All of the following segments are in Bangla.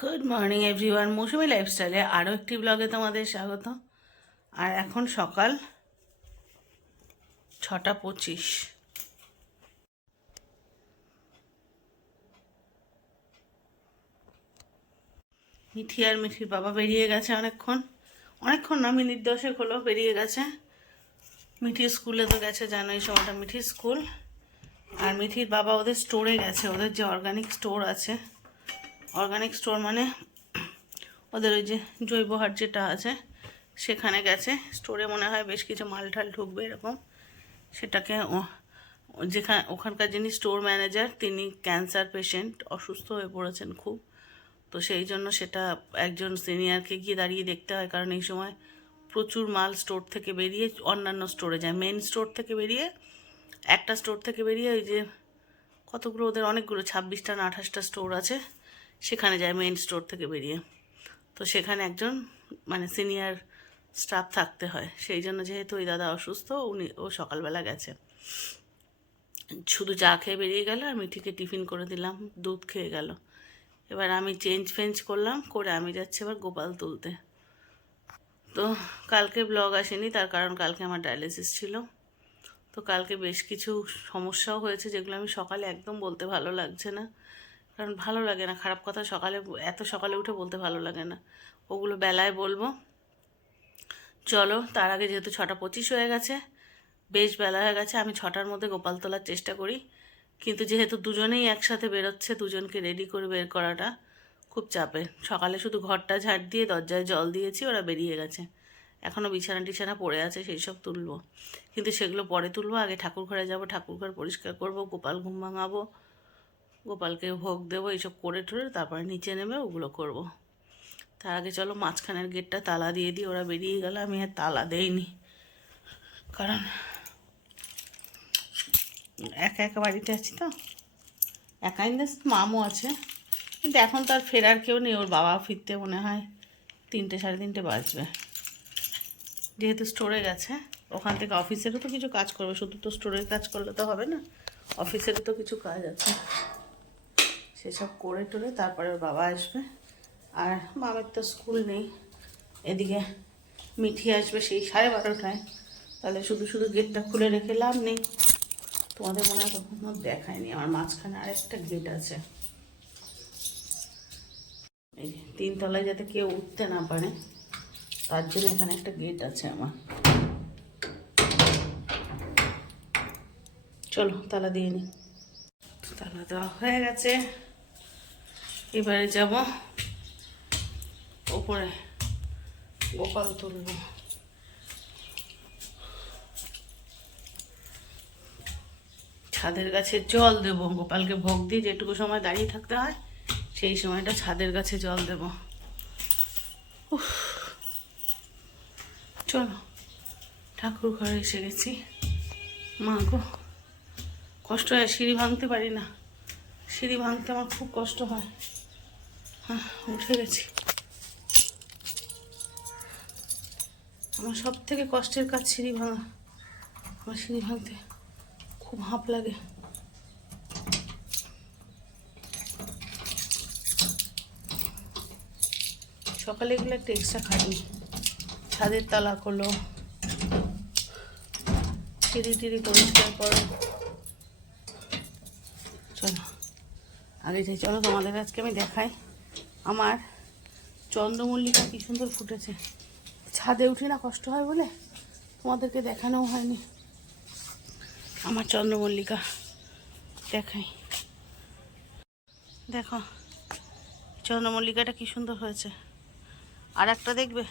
গুড মর্নিং এভরিওয়ান মৌসুমি লাইফস্টাইলে আরও একটি ব্লগে তোমাদের স্বাগত আর এখন সকাল ছটা পঁচিশ। মিঠি আর মিঠির বাবা বেরিয়ে গেছে অনেকক্ষণ। অনেকক্ষণ না, মিনিট দশেক হলো বেরিয়ে গেছে। মিঠির স্কুলে তো গেছে, জানো, এই সময়টা মিঠির স্কুল। আর মিঠির বাবা ওদের স্টোরে গেছে, ওদের যে অর্গানিক স্টোর আছে অর্গানিক স্টোর মানে ওদের ওই যে জৈব হাট যেটা আছে, সেখানে গেছে। স্টোরে মনে হয় বেশ কিছু মাল ঠাল ঢুকবে এরকম। সেটাকে যেখানে ওখানকার যিনি স্টোর ম্যানেজার তিনি ক্যান্সার পেশেন্ট অসুস্থ হয়ে পড়েছেন খুব। তো সেই জন্য সেটা একজন সিনিয়রকে গিয়ে দাঁড়িয়ে দেখতে হয়, কারণ এই সময় প্রচুর মাল স্টোর থেকে বেরিয়ে অন্যান্য স্টোরে যায়। মেন স্টোর থেকে বেরিয়ে, একটা স্টোর থেকে বেরিয়ে ওই যে কতগুলো ওদের অনেকগুলো, ছাব্বিশটা না আঠাশটা স্টোর আছে। সেখানে যায় মেন স্টোর থেকে বেরিয়ে। তো সেখানে একজন মানে সিনিয়র স্টাফ থাকতে হয়। সেই জন্য যেহেতু ওই দাদা অসুস্থ, উনি, ও সকালবেলা গেছে। শুধু চা খেয়ে বেরিয়ে গেল, আর মিঠিকে টিফিন করে দিলাম, দুধ খেয়ে গেল। এবার আমি চেঞ্জ ফেঞ্জ করলাম, করে আমি যাচ্ছি এবার গোপাল তুলতে। তো কালকে ব্লগ আসেনি, তার কারণ কালকে আমার ডায়ালিসিস ছিল। তো কালকে বেশ কিছু সমস্যাও হয়েছে, যেগুলো আমি সকালে একদম বলতে ভালো লাগছে না। কারণ ভালো লাগে না। খারাপ কথা সকালে এত সকালে উঠে বলতে ভালো লাগে না। ওগুলো বেলায় বলব। চলো, তার আগে যেহেতু ছটা পঁচিশ হয়ে গেছে, বেশ বেলা হয়ে গেছে, আমি ছটার মধ্যে গোপাল তোলার চেষ্টা করি। কিন্তু যেহেতু দুজনেই একসাথে বেরোচ্ছে, দুজনকে রেডি করে বের করাটা খুব চাপের সকালে শুধু ঘরটা ঝাড় দিয়ে, দরজায় জল দিয়েছি, ওরা বেরিয়ে গেছে। এখনও বিছানা টিছানা পড়ে আছে, সেই সব তুলবো। কিন্তু সেগুলো পরে তুলবো, আগে ঠাকুর ঘরে যাব ঠাকুর ঘর পরিষ্কার করব, গোপাল ঘুম ভাঙাবো গোপালকে ভোগ দেবো, এইসব করে টরে তারপরে নিচে নেমে ওগুলো করব। তার আগে চলো মাঝখানের গেটটা তালা দিয়ে দিই, ওরা বেরিয়ে গেল আমি আর তালা দেইনি। কারণ একা একা বাড়িতে আছি তো। একাই না মামও আছে। কিন্তু এখন তো আর ফেরার কেউ নেই, ওর বাবা ফিরতে মনে হয় তিনটে, সাড়ে তিনটে বাজবে। যেহেতু স্টোরে গেছে, ওখান থেকে অফিসেরও তো কিছু কাজ করবে, শুধু তো স্টোরের কাজ করলে তো হবে না, অফিসেরও তো কিছু কাজ আছে। সেসব করে টোরে তারপরে বাবা আসবে। আর মামের তো স্কুল নেই। এদিকে মিঠি আসবে সেই সাড়ে বারোটায়। তাহলে শুধু শুধু গেটটা খুলে রেখে লাভ নেই। তোমাদের মনে হয় কখনো দেখায়নি। আমার মাঝখানে আরেকটা গেট আছে। এই তিনতলায় যাতে কেউ উঠতে না পারে, তার জন্য এখানে একটা গেট আছে আমার। চলো, তালা দিয়ে নি। তালা দেওয়া হয়ে গেছে। এবারে যাব ওপরে। গোপাল তুলব। ছাদের গাছে জল দেবো। গোপালকে ভোগ দিয়ে যেটুকু সময় দাঁড়িয়ে থাকতে হয়, সেই সময়টা ছাদের গাছে জল দেব। চলো, ঠাকুর ঘরে এসে গেছি। মা গো, কষ্ট হয়, সিঁড়ি ভাঙতে পারি না। সিঁড়ি ভাঙতে আমার খুব কষ্ট হ্যাঁ। উঠে গেছি। আমার সব থেকে কষ্টের কাজ সিঁড়ি ভাঙা। আমার সিঁড়ি ভাঙতে খুব হাঁপ লাগে। সকালে এগুলো একটা এক্সট্রা খাটি ছাদের তালা করল। সিঁড়ি টিড়ি পরিষ্কার করো। চলো, আগে যাই। চলো তোমাদের আজকে আমি দেখাই। আমার চন্দ্রমল্লিকা কি সুন্দর ফুটেছে। ছাদে উঠে না কষ্ট হয় বলে? তোমাদেরকে দেখানোও হয়নি। আমার চন্দ্রমল্লিকা, দেখাই। দেখো, চন্দ্রমল্লিকাটা কি সুন্দর হয়েছে। আর একটা দেখবে?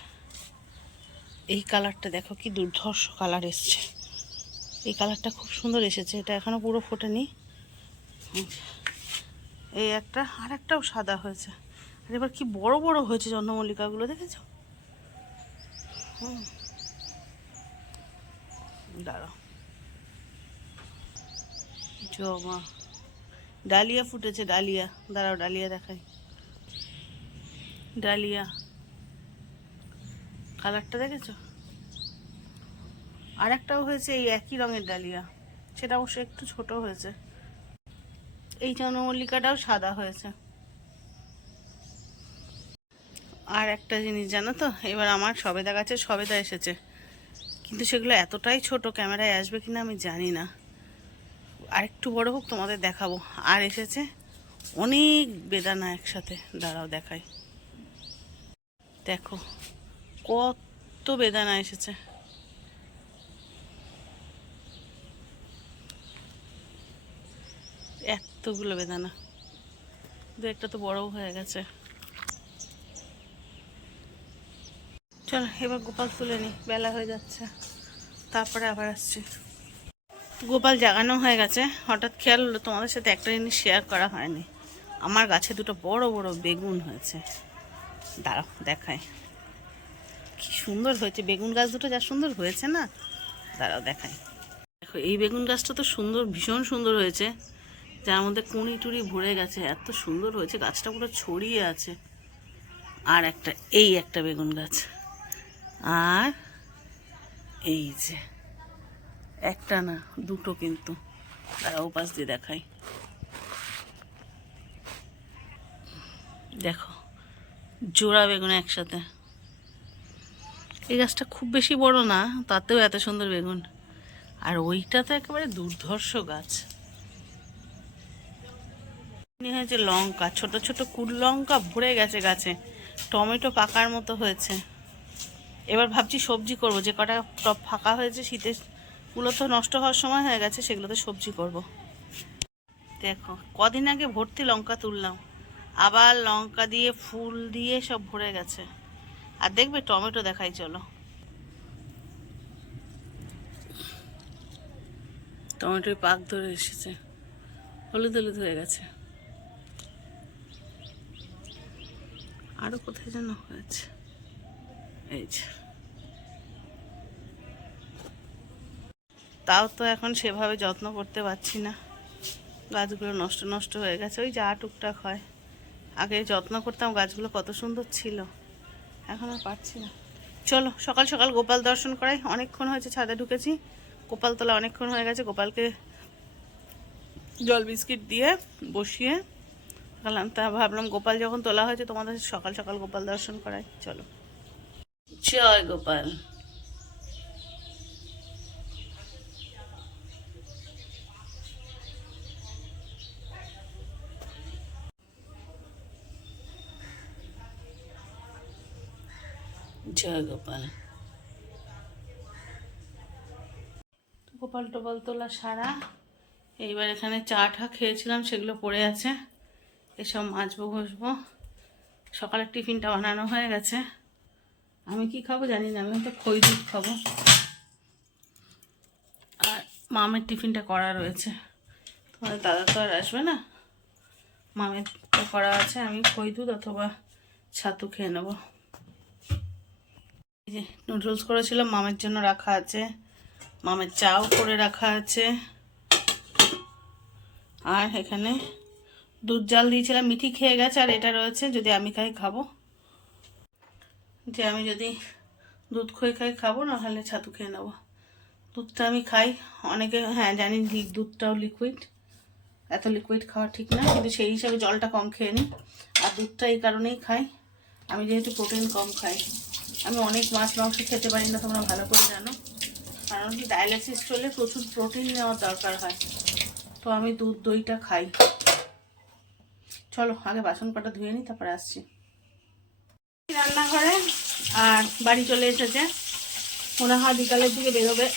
এই কালারটা দেখো, কি দুর্ধর্ষ কালার এসছে। এই কালারটা খুব সুন্দর এসেছে, এটা এখনও পুরো ফোটেনি। এই একটা আর একটাও সাদা হয়েছে। আর এবার কি বড় বড় হয়েছে চন্দ্রমল্লিকাগুলো দেখেছ? হুম। দাঁড়াও জমা ডালিয়া ফুটেছে, ডালিয়া। দাঁড়াও, ডালিয়া দেখাই। ডালিয়া। কালারটা দেখেছ? আর একটাও হয়েছে এই একই রঙের ডালিয়া। সেটা অবশ্য একটু ছোট হয়েছে। এই চন্দ্রমল্লিকাটাও সাদা হয়েছে। আর একটা জিনিস জানো তো? এবার আমার সবেদা গাছে সবেদা এসেছে। কিন্তু সেগুলো এতটাই ছোট ক্যামেরায় আসবে কিনা আমি জানি না। আর একটু বড় হোক, তোমাদের দেখাবো। আর এসেছে অনেক বেদানা একসাথে। দাঁড়াও, দেখাই। দেখো, কত বেদানা এসেছে। এতগুলো বেদানা। দু একটা তো বড়ও হয়ে গেছে। চলো, এবার গোপাল তুলে নি, বেলা হয়ে যাচ্ছে। তারপরে আবার আসছি। গোপাল জাগানো হয়ে গেছে। হঠাৎ খেয়াল হলো তোমাদের সাথে একটা জিনিস শেয়ার করা হয়নি। আমার গাছে দুটো বড় বড় বেগুন হয়েছে। দাঁড়াও দেখায় কি সুন্দর হয়েছে। বেগুন গাছ দুটো যা সুন্দর হয়েছে না? দাঁড়াও, দেখাই। দেখো, এই বেগুন গাছটা তো সুন্দর, ভীষণ সুন্দর হয়েছে। যার মধ্যে কুঁড়ি টুড়ি ভরে গেছে। এত সুন্দর হয়েছে, গাছটা পুরো ছড়িয়ে আছে। আর একটা, এই একটা বেগুন গাছ। আর এই যে, একটা না, দুটো কিন্তু। তারা ওপাশ দিয়ে দেখাই। দেখো, জোড়া বেগুন একসাথে। এই গাছটা খুব বেশি বড় না, তাতেও এত সুন্দর বেগুন। আর ওইটা তো একেবারে দুর্ধর্ষ গাছ। হয়েছে লঙ্কা, ছোট ছোট কুল লঙ্কা ভরে গেছে গাছে। টমেটো পাকার মতো হয়েছে। এবার ভাবছি সবজি করব। যে কটা টপ ফাঁকা হয়েছে, শীতেরগুলো তো নষ্ট হওয়ার সময় হয়ে গেছে, সেগুলোতে সবজি করব। দেখো, কদিন আগে ভর্তি লঙ্কা তুললাম। আবার লঙ্কা দিয়ে, ফুল দিয়ে সব ভরে গেছে। আর দেখবে টমেটো দেখাই, চলো। টমেটোর পাক ধরে এসেছে। হলুদ হলুদ হয়ে গেছে। আরও কোথায় যেন হয়েছে। এই তাও তো এখন সেভাবে যত্ন করতে পারছি না। গাছগুলো নষ্ট নষ্ট হয়ে গেছে। ওই যা টুকটাক হয়। আগে যত্ন করতাম, গাছগুলো কত সুন্দর ছিল। এখন আর পারছি না। চলো, সকাল সকাল গোপাল দর্শন করাই। অনেকক্ষণ হয়েছে ছাদে ঢুকেছি। গোপাল তোলা অনেকক্ষণ হয়ে গেছে। গোপালকে জল বিস্কিট দিয়ে বসিয়ে তা ভাবলাম গোপাল যখন তোলা হয়েছে, তোমাদের সকাল সকাল গোপাল দর্শন করাই। চলো। জয় গোপাল জয় গোপাল গোপাল টোপাল তোলা সারা। এইবার এখানে চা ঠা খেয়েছিলাম, সেগুলো পড়ে আছে। এসব মাজবো ঘষবো। সকালের টিফিনটা বানানো হয়ে গেছে। আমি কি খাব জানি না, আমি হয়তো খই দুধ খাব। আর মামের টিফিনটা করা রয়েছে। তোমাদের দাদা তো আর আসবে না। মামের করা আছে, আমি খই দুধ অথবা ছাতু খেয়ে নেব। এই যে নুডলস করেছিলাম, মামের জন্য রাখা আছে। মামের চাও করে রাখা আছে। আর এখানে দুধ জাল দিয়েছিলাম, মিঠি খেয়ে গেছে, আর এটা রয়েছে, যদি আমি খাই খাব। যে আমি যদি দুধ খই খাই খাব না হলে ছাতু খেয়ে নেব। দুধটা আমি খাই। অনেকে হ্যাঁ জানি দুধটাও লিকুইড এত লিকুইড খাওয়া ঠিক না, কিন্তু সেই হিসাবে জলটা কম খেয়ে নিই আর দুধটা এই কারণেই খাই। আমি যেহেতু প্রোটিন কম খাই। আমি অনেক মাছ, মাংস খেতে পারি না, তোমরা ভালো করে জানো। কারণ কি ডায়ালিসিস করলে প্রচুর প্রোটিন নেওয়ার দরকার হয়। তো আমি দুধ, দইটা খাই। চলো, আগে বাসন কটা ধুয়ে নিই তারপরে আসছি। রান্নাঘরে আর বাড়ি চলে এসেছে। মনে হয় বিকালের দিকে বেরোবে।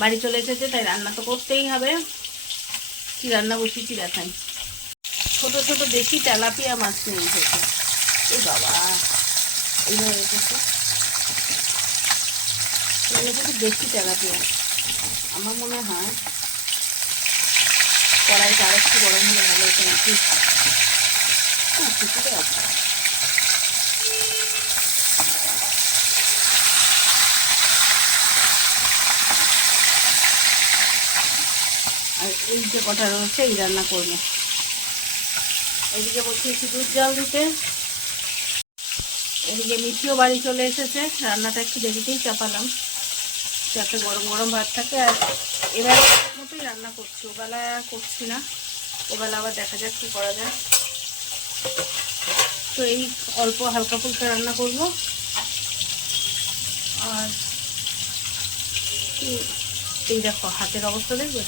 বাড়ি চলে এসেছে, তাই রান্না তো করতেই হবে। কি রান্না বসিয়েছি দেখাই। ছোট ছোট দেশি তেলাপিয়া মাছ নিয়ে এসেছে। এ বাবা, এইভাবে রেখেছে এগুলো কিন্তু তেলাপিয়া। আমার মনে হয় কড়াইটা আর একটু গরম হলে ভালো হতো নাকি? কিছুটা আছে আর এই যে কটা রয়েছে, এই রান্না করব এদিকে বসিয়েছি দুধ জাল দিতে। এদিকে মিঠিও বাড়ি চলে এসেছে। রান্নাটা একটু দেরিতেই চাপালাম। যাতে গরম গরম ভাত থাকে, আর এবার মতোই রান্না করছি। ওবেলা করছি না। ওবেলা আবার দেখা যাক কী করা যায়। তো এই অল্প হালকা ফুলকা রান্না করব। আর এই- দেখো, হাতের অবস্থা দেখবে?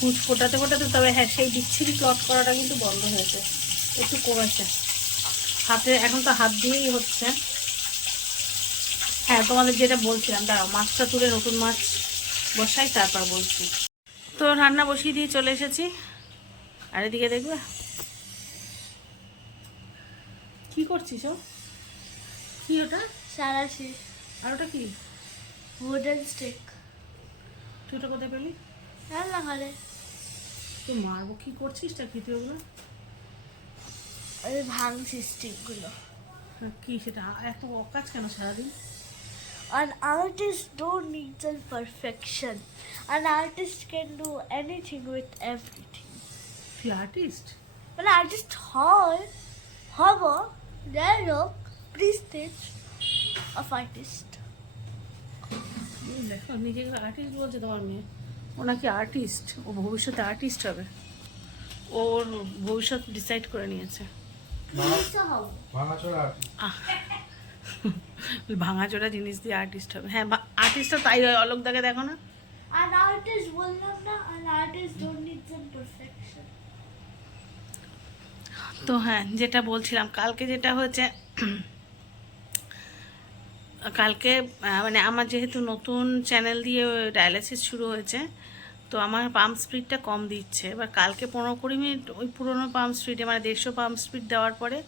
সুচ ফোটাতে ফোটাতে তবে হ্যাঁ সেই বিচ্ছিরি ক্লট করাটা কিন্তু বন্ধ হয়েছে একটু কমেছে। হাতে, এখন তো হাত দিয়েই হচ্ছে। হ্যাঁ তোমাদের যেটা বলছিলাম, দাঁড়াও, মাছটা তুলে নতুন মাছ বসাই, তারপর বলছি। তো রান্না বসিয়ে দিয়ে চলে এসেছি। আর এদিকে দেখবে? কি করছিস ও? কি ওটা? সারা শেষ। আর ওটা কি? উডেন স্টিক তুই ওটা কোথায় পেলি? রান্না ঘরে। তুই মারবো কি করছিস? তা কি তুই ওগুলো ওই ভাঙছি স্টিকগুলো হ্যাঁ, কি সেটা? এত অকাজ কেন সারাদিন? An artist don't need the perfection. An artist can do anything with everything. তুই আর্টিস্ট মানে আর্টিস্ট হয় হব যাই হোক প্রিস্টেজ অফ আর্টিস্ট দেখো নিজেকে আর্টিস্ট বলছে তোমার মেয়ে। ও নাকি আর্টিস্ট ও ভবিষ্যতে আর্টিস্ট হবে। ওর ভবিষ্যৎ ডিসাইড করে নিয়েছে। হব। ভাঙাচোরা জিনিস দিয়ে আর্টিস্ট হবে। হ্যাঁ আর্টিস্টটা তাই হয় অলোকদাকে দেখো না। An artist বললাম না an artist don't need some perfection. তো হ্যাঁ যেটা বলছিলাম, কালকে যেটা হয়েছে, কালকে মানে আমার যেহেতু নতুন চ্যানেল দিয়ে ডায়ালিসিস শুরু হয়েছে, তো আমার পাম্প স্পিডটা কম দিচ্ছে। এবার কালকে পনেরো কুড়ি মিনিট, ওই পুরোনো পাম্প স্পিডে মানে দেড়শো পাম্প স্পিড দেওয়ার পরে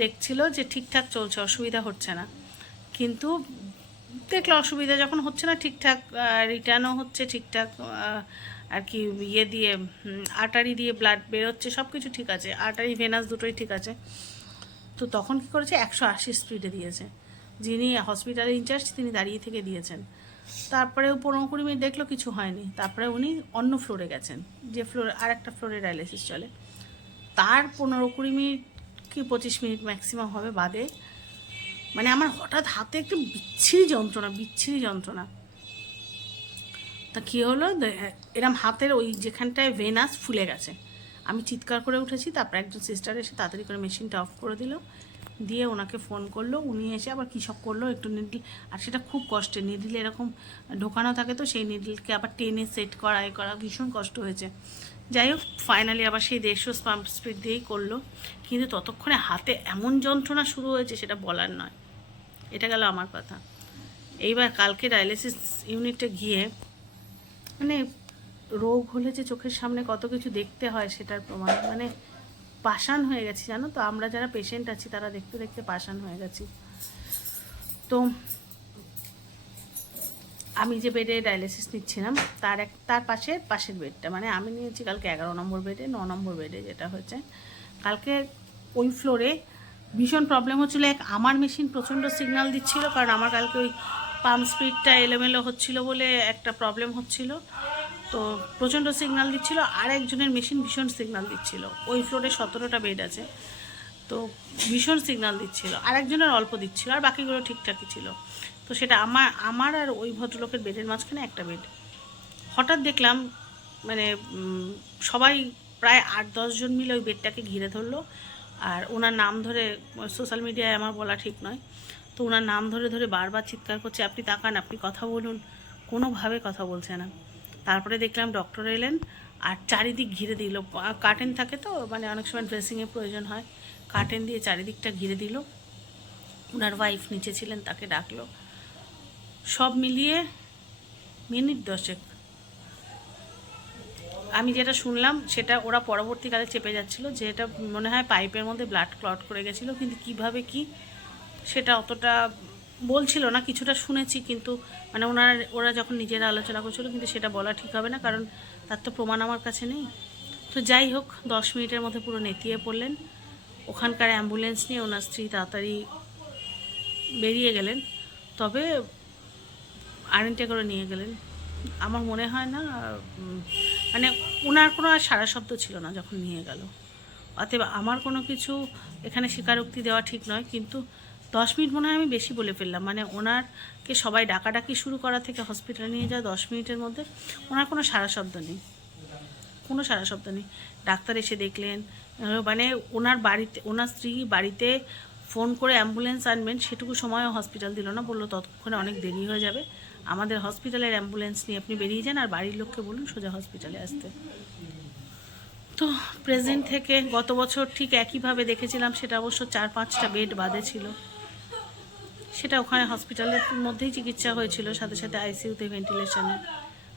দেখছিল যে ঠিকঠাক চলছে, অসুবিধা হচ্ছে না। কিন্তু দেখল অসুবিধা যখন হচ্ছে না ঠিকঠাক রিটার্নও হচ্ছে ঠিকঠাক আর কি ইয়ে দিয়ে আটারি দিয়ে ব্লাড বেরোচ্ছে সব কিছু ঠিক আছে। আটারি ভেনাস দুটোই ঠিক আছে। তো তখন কি করেছে? একশো আশি স্পিডে দিয়েছে। যিনি হসপিটালের ইনচার্জ তিনি দাঁড়িয়ে থেকে দিয়েছেন। তারপরে পনেরো কুড়ি মিনিট দেখল, কিছু হয়নি। তারপরে উনি অন্য ফ্লোরে গেছেন, যে ফ্লোর আর একটা ফ্লোরে ডায়ালিসিস চলে। তার পনেরো কুড়ি মিনিট কি পঁচিশ মিনিট ম্যাক্সিমাম হবে বাদে। মানে আমার হঠাৎ হাতে একটু বিচ্ছিরি যন্ত্রণা বিচ্ছিরি যন্ত্রণা। তা কী হলো? এরম হাতের ওই যেখানটায় ভেনাস ফুলে গেছে। আমি চিৎকার করে উঠেছি, তারপর একজন সিস্টার এসে তাড়াতাড়ি করে মেশিনটা অফ করে দিল। দিয়ে ওনাকে ফোন করল, উনি এসে আবার কী সব করল? একটু নিডল আর সেটা খুব কষ্টে নিডল এরকম ঢোকানো থাকে তো, সেই নিডলকে আবার টেনে সেট করা, এ করা ভীষণ কষ্ট হয়েছে। যাই হোক ফাইনালি আবার সেই দেড়শো পাম্প স্পিড দিয়েই করল। কিন্তু ততক্ষণে হাতে এমন যন্ত্রণা শুরু হয়েছে, সেটা বলার নয়। এটা গেল আমার কথা। এইবার কালকে ডায়ালিসিস ইউনিটে গিয়ে মানে রোগ হলে যে চোখের সামনে কত কিছু দেখতে হয় সেটার প্রমাণ। মানে পাষাণ হয়ে গেছি, জানো তো? আমরা যারা পেশেন্ট আছি, তারা দেখতে দেখতে পাষাণ হয়ে গেছি। তো আমি যে বেডে ডায়ালিসিস নিচ্ছিলাম, তার এক, তার পাশে পাশের বেডটা মানে আমি নিয়েছি কালকে এগারো নম্বর বেডে ন নম্বর বেডে যেটা হয়েছে। কালকে ওই ফ্লোরে ভীষণ প্রবলেম হচ্ছিল। এক আমার মেশিন প্রচণ্ড সিগন্যাল দিচ্ছিল, কারণ আমার কালকে ওই পাম্প স্পিডটা এলোমেলো হচ্ছিল বলে একটা প্রবলেম হচ্ছিল। তো প্রচণ্ড সিগনাল দিচ্ছিল আর একজনের মেশিন ভীষণ সিগনাল দিচ্ছিল। ওই ফ্লোরে সতেরোটা বেড আছে, তো ভীষণ সিগনাল দিচ্ছিল। আর একজনের অল্প দিচ্ছিল, আর বাকিগুলো ঠিকঠাকই ছিল। তো সেটা আমার আমার আর ওই ভদ্রলোকের বেডের মাঝখানে একটা বেড। হঠাৎ দেখলাম মানে সবাই প্রায় আট দশজন মিলে ওই বেডটাকে ঘিরে ধরলো। আর ওনার নাম ধরে সোশ্যাল মিডিয়ায় আমার বলা ঠিক নয়। তো ওনার নাম ধরে ধরে বারবার চিৎকার করছে, আপনি তাকান, আপনি কথা বলুন। কোনোভাবে কথা বলছে না। তারপরে দেখলাম ডক্টর এলেন আর চারিদিক ঘিরে দিল। কার্টেন থাকে তো মানে অনেক সময় ড্রেসিংয়ের প্রয়োজন হয়। কার্টেন দিয়ে চারিদিকটা ঘিরে দিল। ওনার ওয়াইফ নিচে ছিলেন, তাকে ডাকলো। সব মিলিয়ে মিনিট দশেক। আমি যেটা শুনলাম, সেটা ওরা পরবর্তীকালে চেপে যাচ্ছিল যে এটা মনে হয় পাইপের মধ্যে ব্লাড ক্লট করে গেছিল, কিন্তু কীভাবে কি সেটা অতটা বলছিল না, কিছুটা শুনেছি কিন্তু মানে ওনারা, ওরা যখন নিজেরা আলোচনা করছিল কিন্তু সেটা বলা ঠিক হবে না কারণ তার তো প্রমাণ আমার কাছে নেই। তো যাই হোক, দশ মিনিটের মধ্যে পুরো নেতিয়ে পড়লেন। ওখানকার অ্যাম্বুলেন্স নিয়ে ওনার স্ত্রী তাড়াতাড়ি বেরিয়ে গেলেন। তবে আরেনটে করে নিয়ে গেলেন। আমার মনে হয় না মানে ওনার কোনো আর সারা শব্দ ছিল না যখন নিয়ে গেল। অতএব আমার কোনো কিছু এখানে স্বীকারোক্তি দেওয়া ঠিক নয়, কিন্তু দশ মিনিট মনে হয় আমি বেশি বলে ফেললাম। মানে ওনারকে সবাই ডাকাডাকি শুরু করা থেকে হসপিটালে নিয়ে যাওয়া দশ মিনিটের মধ্যে ওনার কোনো সারা শব্দ নেই। কোনো সারা শব্দ নেই। ডাক্তার এসে দেখলেন। মানে ওনার বাড়িতে, ওনার স্ত্রী বাড়িতে ফোন করে অ্যাম্বুলেন্স আনবেন, সেটুকু সময়ও হসপিটাল দিল না। বলল, ততক্ষণে অনেক দেরি হয়ে যাবে। আমাদের হসপিটালের অ্যাম্বুলেন্স নিয়ে আপনি বেরিয়ে যান আর বাড়ির লোককে বলুন সোজা হসপিটালে আসতে। তো প্রেজেন্ট থেকে গত বছর ঠিক একইভাবে দেখেছিলাম, সেটা অবশ্য চার পাঁচটা বেড বাদে ছিল। সেটা ওখানে হসপিটালের মধ্যেই চিকিৎসা হয়েছিল, সাথে সাথে আইসিইউতে ভেন্টিলেশনে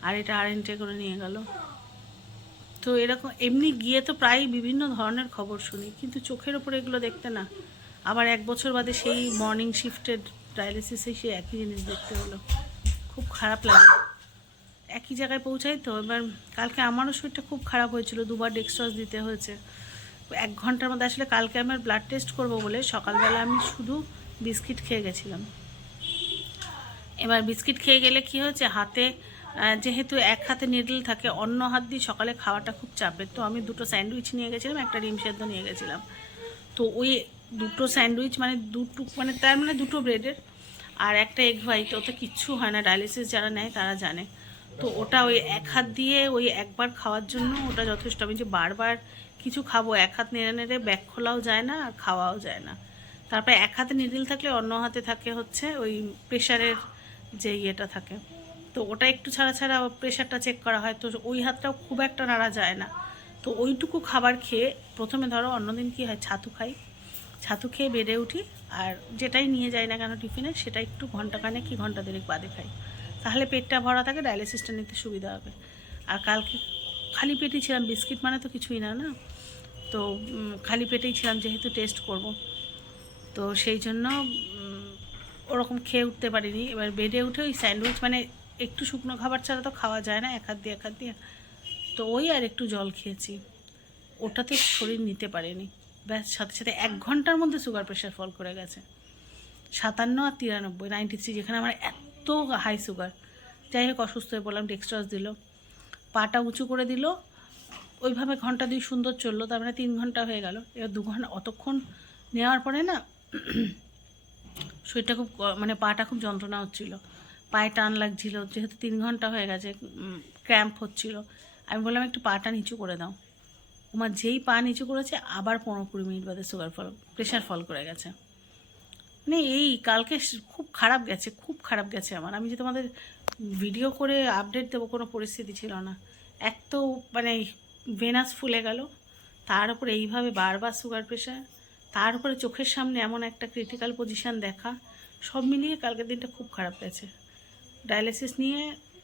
আর এটা আর আরএনটে করে নিয়ে গেল। তো এরকম, এমনি গিয়ে তো প্রায় বিভিন্ন ধরনের খবর শুনি, কিন্তু চোখের ওপরে এগুলো দেখতে না। আবার এক বছর বাদে সেই মর্নিং শিফটেড ডায়ালিসিসে সেই একই জিনিস দেখতে হলো। খুব খারাপ লাগে। একই জায়গায় পৌঁছাই তো, এবার কালকে আমারও শরীরটা খুব খারাপ হয়েছিল, দুবার ডেক্সট্রস দিতে হয়েছে। এক ঘণ্টার মধ্যে আসলে কালকে আমার ব্লাড টেস্ট করব বলে সকালবেলা আমি শুধু বিস্কিট খেয়ে গেছিলাম। এবার বিস্কিট খেয়ে গেলে কি হয়েছে? হাতে যেহেতু এক হাতে নিডল থাকে, অন্য হাত দিয়ে সকালে খাওয়াটা খুব চাপের। তো আমি দুটো স্যান্ডউইচ নিয়ে গেছিলাম, একটা ডিম সেদ্ধ নিয়ে গেছিলাম। তো ওই দুটো স্যান্ডউইচ মানে দুটো মানে তার মানে দুটো ব্রেডের আর একটা এগ হোয়াইট ওতে কিচ্ছু হয় না। ডায়ালিসিস যারা নেয় তারা জানে। তো ওটা ওই এক হাত দিয়ে ওই একবার খাওয়ার জন্য ওটা যথেষ্ট। আমি যে বারবার কিছু খাব, এক হাত নেড়ে নেড়ে ব্যাগ খোলাও যায় না আর খাওয়াও যায় না। তারপরে এক হাতে নিডিল থাকলে অন্য হাতে থাকে হচ্ছে ওই প্রেশারের যে ইয়েটা থাকে। তো ওটা একটু ছাড়া ছাড়া প্রেশারটা চেক করা হয়। তো ওই হাতটাও খুব একটা নাড়া যায় না। তো ওইটুকু খাবার খেয়ে প্রথমে ধরো অন্যদিন কী হয়, ছাতু খাই। ছাতু খেয়ে বেড়ে উঠি আর যেটাই নিয়ে যাই না কেন টিফিনে, সেটা একটু ঘন্টাখানেক কি ঘণ্টা দেড়েক বাদে খাই। তাহলে পেটটা ভরা থাকে ডায়ালিসিসটা নিতে সুবিধা হবে। আর কালকে খালি পেটেই ছিলাম, বিস্কিট মানে তো কিছুই না না? তো খালি পেটেই ছিলাম, যেহেতু টেস্ট করব। তো সেই জন্য ওরকম খেয়ে উঠতে পারিনি। এবার বেডে উঠে ওই স্যান্ডউইচ মানে একটু শুকনো খাবার ছাড়া তো খাওয়া যায় না, এক হাত দিয়ে, এক হাত দিয়ে। তো ওই আর একটু জল খেয়েছি। ওটাতে শরীর নিতে পারেনি। ব্যাস, সাথে সাথে এক ঘণ্টার মধ্যে সুগার প্রেশার ফল করে গেছে। সাতান্ন আর তিরানব্বই নাইনটি থ্রি যেখানে আমার এত হাই সুগার যাই হোক, অসুস্থ হয়ে পড়লাম ডেক্সট্রস দিল। পাটা উঁচু করে দিল। ওইভাবে ঘণ্টা দুই সুন্দর চলল, তার মানে তিন ঘণ্টা হয়ে গেল। এবার দু ঘণ্টা, অতক্ষণ নেওয়ার পরে না শরীরটা খুব মানে পাটা খুব যন্ত্রণা হচ্ছিল। পায়ে টান লাগছিল, যেহেতু তিন ঘণ্টা হয়ে গেছে ক্র্যাম্প হচ্ছিল। আমি বললাম, একটু পাটা নিচু করে দাও। আমার যেই পা নিচু করেছে, আবার পনেরো কুড়ি মিনিট বাদে সুগার ফল প্রেশার ফল করে গেছে। মানে এই কালকে খুব খারাপ গেছে, খুব খারাপ গেছে আমার। আমি যে তোমাদের ভিডিও করে আপডেট দেবো, কোনো পরিস্থিতি ছিল না। এক তো মানে ভেনাস ফুলে গেল, তার উপরে এইভাবে বারবার সুগার প্রেশার তার উপরে চোখের সামনে এমন একটা ক্রিটিক্যাল পজিশান দেখা, সব মিলিয়ে কালকের দিনটা খুব খারাপ গেছে ডায়ালিসিস নিয়ে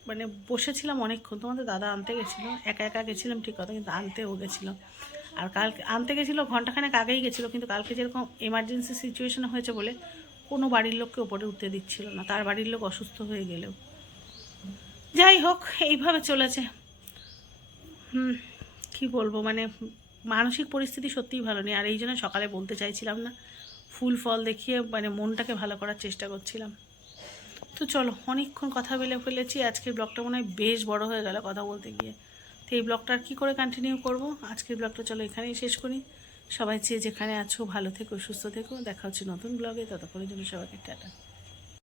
মানে বসেছিলাম অনেকক্ষণ, তোমাদের দাদা আনতে গেছিল, একা একা গেছিলাম ঠিক কথা, কিন্তু আনতেও গেছিল। আর কালকে, আনতে গেছিল ঘন্টাখানেক আগেই গেছিল, কিন্তু কালকে যেরকম এমার্জেন্সি সিচুয়েশন হয়েছে বলে কোনো বাড়ির লোককে ওপরে উঠতে দিচ্ছিল না, তার বাড়ির লোক অসুস্থ হয়ে গেলেও। যাই হোক, এইভাবে চলেছে। হুম, কী বলব মানে মানসিক পরিস্থিতি সত্যিই ভালো নেই, আর এই জন্য সকালে বলতে চাইছিলাম না। ফুল ফল দেখিয়ে মানে মনটাকে ভালো করার চেষ্টা করছিলাম। তো চলো, অনেকক্ষণ কথা বলে ফেলেছি, আজকের ব্লগটা মনে হয় বেশ বড় হয়ে গেল কথা বলতে গিয়ে। তো এই ব্লগটা আর কী করে কন্টিনিউ করব? আজকের ব্লগটা চলো এখানেই শেষ করি। সবাই চেয়ে যেখানে আছো, ভালো থেকো, সুস্থ থেকো। দেখা হচ্ছে নতুন ব্লগে, ততক্ষণের জন্য সবাইকে টাটা।